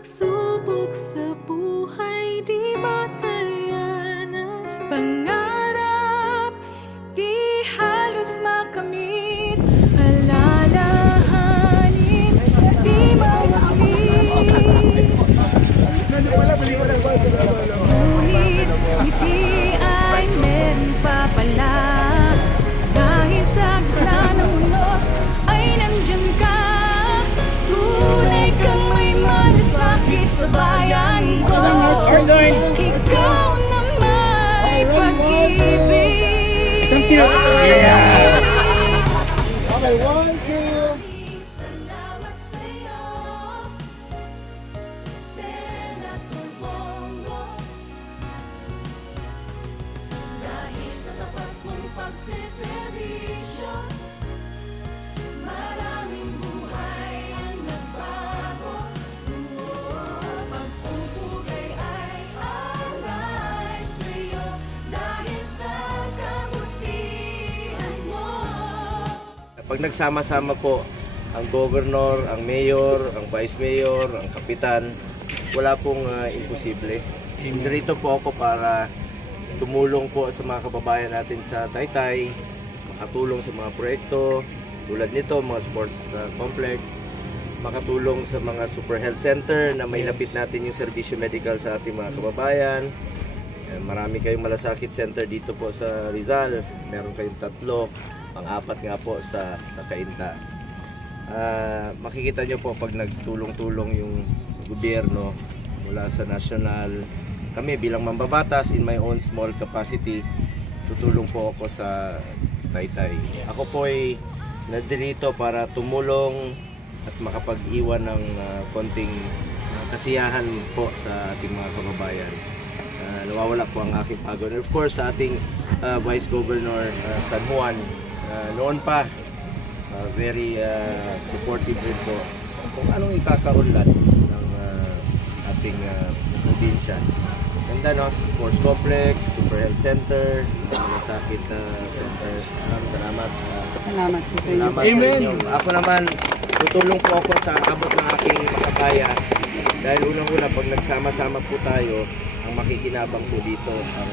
pagsubok sa buhay di makayanan. Pangarap di halos makamit, alalahanin di mawakit. Ngunit ngiti ay meron pa pala, dahil sa gitna ng unos ay nandyan ka. Tunay kang may malasakit sa bayan ko. Ikaw na may pag-ibig. Okay, 1, 2. Salamat sa'yo, Senator Bongo, dahil sa tapat mong pagsiservisyo, maraming buhay ang nagbago. Pagpupugay ay alay sa'yo, dahil sa kabutihan mo. Pag nagsama-sama po ang governor, ang mayor, ang vice mayor, ang kapitan, wala pong imposible. Narito po ako para tumulong po sa mga kababayan natin sa Taytay, makatulong sa mga proyekto tulad nito, mga sports complex, makatulong sa mga super health center na may lapit natin yung serbisyo medical sa ating mga kababayan. Marami kayong malasakit center dito po sa Rizal, meron kayong 3, pang-4 nga po sa Cainta. Makikita nyo po pag nagtulong-tulong yung gobyerno mula sa national, kami bilang mambabatas in my own small capacity, tutulong po ako sa Taytay. Ako po ay nadirito para tumulong at makapag-iwan ng konting kasiyahan po sa ating mga kababayan. Nawawala po ang aking pagod. Of course, sa ating Vice Governor San Juan, noon pa, very supportive rin po kung anong ikakaunlad ng ating probinsya. Ganda, no? Sports complex, super health center, malasakit center. Salamat. Salamat po sa inyo. Salamat sa inyo. Ako naman, tutulong po ako sa abot ng aking makakaya. Dahil unang-una, pag nagsama-sama po tayo, ang makikinabang po dito ang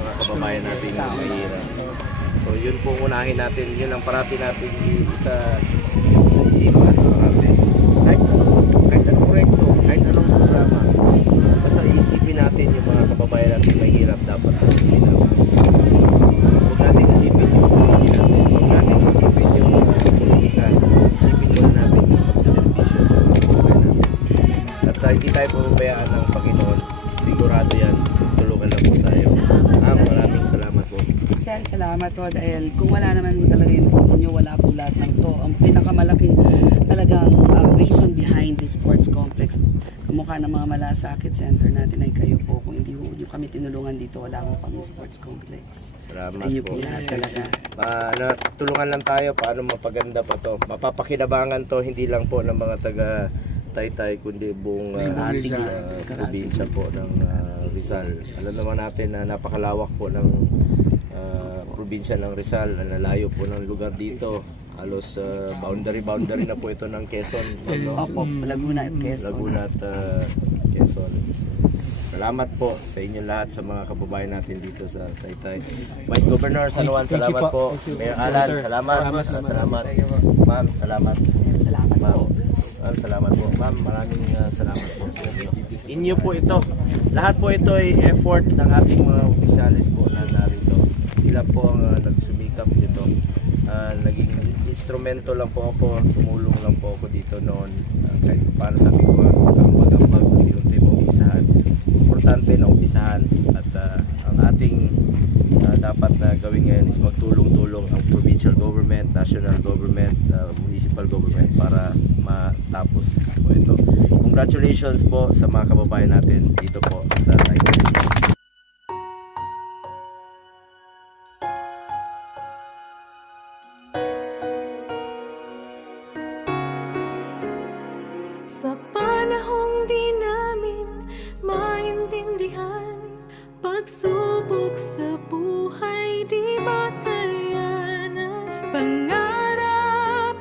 mga kababayan natin na mahirap. So yun po unahin natin, yun ang parati natin sa isipan natin. Kahit anong proyekto, kahit anong programa, basta isipin natin yung mga kababayan natin mahirap, dapat makikinabang. Huwag natin isipin yung sarili natin, huwag natin isipin yung politika, isipin muna natin yung pagsaservisyo sa mga kababayan natin. At hindi tayo pababayaan ng Panginoon, sigurado yan, tulungan na po tayo. Maraming salamat po. Sir, salamat po dahil kung wala naman talaga yung tulong nyo, wala po lahat ng to. Ang pinakamalaking talagang reason behind this sports complex, kamukha ng mga malasakit center natin ay kayo po. Kung hindi nyo kami tinulungan dito, wala po kami sports complex. Salamat Inyo po. Lahat talaga. Tulungan lang tayo paano mapaganda pa to. Mapapakinabangan to hindi lang po ng mga taga Taytay kundi buong ating probinsya po ng Rizal. Alam naman natin na napakalawak po ng probinsya ng Rizal. Nalayo po ng lugar dito. Halos boundary na po ito ng Quezon. Opo, Laguna at Quezon. Laguna at Quezon. Salamat po sa inyo lahat, sa mga kababayan natin dito sa Taytay. Vice Governor San Juan, salamat po. Mayor Alan, salamat. Salamat. Ma'am, salamat. Salamat po. Ma'am, salamat po. Ma'am, maraming salamat po sa inyo. Inyo po ito. Lahat po ito ay effort ng ating mga opisyalis po na narito. Sila po ang nagsumikap dito. Naging instrumento lang po ako, tumulong lang po ako dito noon. Kahit para sa ating mga kampag-kampag, unti-unti po umpisahan. Importante na umpisahan at ang ating dapat na gawin ngayon is magtulong-tulong ang provincial government, national government, municipal government para matapos po ito. Congratulations po sa mga kababayan natin dito po sa Taytay. Sa panahong di namin maintindihan, pagsubok sa buhay di makayanan. Pangarap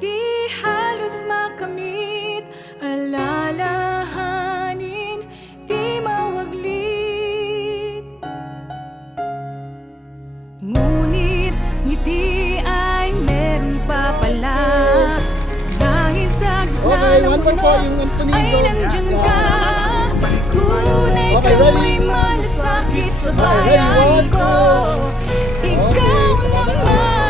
di halos makamit, alala naman po yung Antonido. ay nandyan ka. Tunay Okay, kang ready? may malasakit sa Okay, ready? bayan 1, 2. ko. Ikaw naman